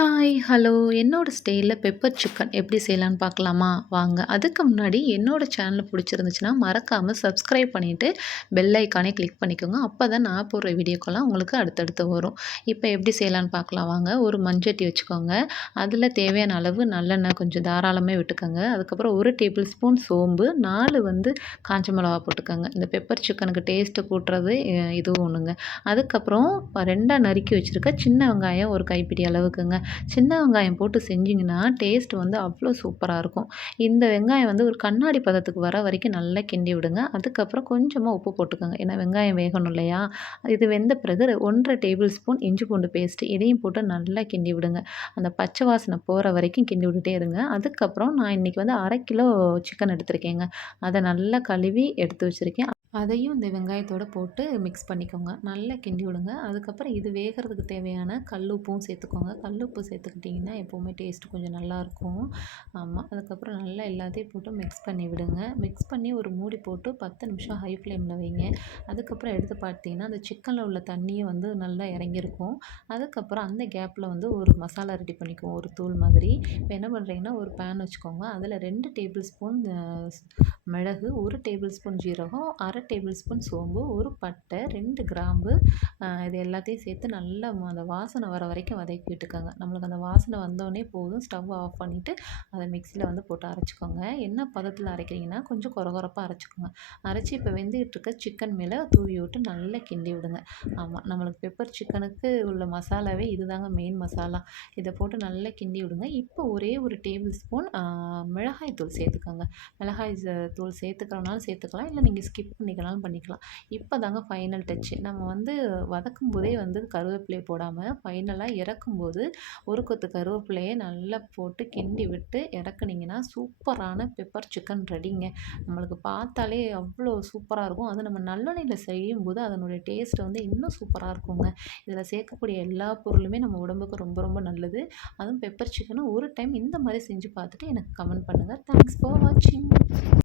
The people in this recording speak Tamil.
ஹாய்! ஹலோ! என்னோட ஸ்டைல்ல பெப்பர் சிக்கன் எப்படி செய்யலான்னு பார்க்கலாமா? வாங்க. அதுக்கு முன்னாடி என்னோட சேனல் பிடிச்சிருந்துச்சுன்னா, மறக்காம சப்ஸ்கிரைப் பண்ணிட்டு, பெல் ஐக்கானே கிளிக் பண்ணிக்கோங்க. அப்பதான் நான் போடுற வீடியோக்கெல்லாம் உங்களுக்கு அடுத்தடுத்து வரும். இப்ப எப்படி செய்யலான்னு பார்க்கலாம் வாங்க. ஒரு மண்சட்டி வச்சுக்கோங்க. அதில தேவையான அளவு நல்லெண்ணெய் கொஞ்சம் தாராளமே விட்டுக்கோங்க. அதுக்கப்புறம் 1 டேபிள் ஸ்பூன் சோம்பு, 4 காஞ்ச மிளகா போட்டுக்கோங்க. இந்த பெப்பர் சிக்கனுக்கு டேஸ்ட்ட கூட்டுறது இதுவும் ஒண்ணுங்க. அதுக்கப்புறம் 2ஆ நறுக்கி வச்சிருக்க சின்ன வெங்காயம் ஒரு கைப்பிடி அளவுக்குங்க. சின்ன வெங்காயம் போட்டு செஞ்சீங்கன்னா, டேஸ்ட் அவ்ளோ சூப்பரா இருக்கும். இந்த வெங்காயம் ஒரு கண்ணாடி பதத்துக்கு வர வரைக்கும் நல்லா கிண்டி விடுங்க. அதுக்கப்புறம் கொஞ்சமா உப்பு போட்டுக்கோங்க. ஏன்னா வெங்காயம் வேகணும் இல்லையா? இது வெந்த பிறகு 1 1/2 டேபிள் ஸ்பூன் இஞ்சி பூண்டு பேஸ்ட் இதையும் போட்டு நல்லா கிண்டி விடுங்க. அந்த பச்சை வாசனை போற வரைக்கும் கிண்டி விட்டுட்டே இருங்க. அதுக்கப்புறம் நான் இன்னைக்கு 1/2 கிலோ சிக்கன் எடுத்திருக்கேங்க. அத நல்லா கழுவி எடுத்து வச்சிருக்கேன். அதையும் இந்த வெங்காயத்தோட போட்டு மிக்ஸ் பண்ணிக்கோங்க. நல்லா கிண்டி விடுங்க. அதுக்கப்புறம் இது வேகறதுக்கு தேவையான கல்லுப்பும் சேர்த்துக்கோங்க. கல்லுப்பு சேர்த்துக்கிட்டிங்கன்னா எப்பவுமே டேஸ்ட் கொஞ்சம் நல்லாயிருக்கும். ஆமா. அதுக்கப்புறம் நல்லா எல்லாத்தையும் போட்டு மிக்ஸ் பண்ணி விடுங்க. மிக்ஸ் பண்ணி ஒரு மூடி போட்டு 10 நிமிஷம் ஹை ஃப்ளேமில வைங்க. அதுக்கப்புறம் எடுத்து பார்த்தீங்கன்னா, அந்த சிக்கன்ல உள்ள தண்ணியும் நல்லா இறங்கியிருக்கும். அதுக்கப்புறம் அந்த கேப்ல ஒரு மசாலா ரெடி பண்ணிக்குவோம். ஒரு தூள் மாதிரி. இப்ப என்ன பண்றீங்கன்னா, ஒரு பேன் வச்சுக்கோங்க. அதில 2 டேபிள் ஸ்பூன் மிளகு, 1 டேபிள் ஸ்பூன் ஜீரகம், 1/2 டேபிள் ஸ்பூன் சோம்பு, 1 பட்டை, 2 கிராம்பு இது எல்லாத்தையும் சேர்த்து நல்லா அந்த வாசனை வர வரைக்கும் வதக்கி விட்டுக்கோங்க. நம்மளுக்கு அந்த வாசனை வந்தோனே போதும். ஸ்டவ் ஆஃப் பண்ணிவிட்டு அதை மிக்ஸியில போட்டு அரைச்சிக்கோங்க. என்ன பதத்தில அரைக்கிறீங்கன்னா, கொஞ்சம் கொரகொரப்பா அரைச்சிக்கோங்க. அரைச்சு இப்போ வெந்துகிட்டு இருக்க சிக்கன் மேல தூவி விட்டு நல்லா கிண்டி விடுங்க. ஆமா. நம்மளுக்கு பெப்பர் சிக்கனுக்கு உள்ள மசாலாவே இதுதாங்க மெயின் மசாலா. இத போட்டு நல்லா கிண்டி விடுங்க. இப்போ ஒரே ஒரு டேபிள் ஸ்பூன் மிளகாய் தூள் சேர்த்துக்கோங்க. மிளகாய் தூள் சேர்த்துக்கிறனாலும் சேர்த்துக்கலாம். இல்ல நீங்க ஸ்கிப் பண்ணிக்கனாலும் பண்ணிக்கலாம். இப்போ தாங்க ஃபைனல் டச்சு. நம்ம வதக்கும்போதே கருவேப்பிலைய போடாம, ஃபைனலா இறக்கும்போது ஒரு கொத்து கருவேப்பிலைய நல்லா போட்டு கிண்டி விட்டு இறக்குனீங்கன்னா, சூப்பரான பெப்பர் சிக்கன் ரெடிங்க. நம்மளுக்கு பார்த்தாலே அவ்வளோ சூப்பரா இருக்கும். அதுவும் நம்ம நல்லெண்ணெயில செய்யும்போது அதனுடைய டேஸ்ட் இன்னும் சூப்பரா இருக்குங்க. இதில சேர்க்கக்கூடிய எல்லா பொருளுமே நம்ம உடம்புக்கு ரொம்ப ரொம்ப நல்லது. அதுவும் பெப்பர் சிக்கனும் ஒரு டைம் இந்த மாரி செஞ்சு பார்த்துட்டு எனக்கு கமெண்ட் பண்ணுங்க. தேங்க்ஸ் ஃபார் வாட்சிங்.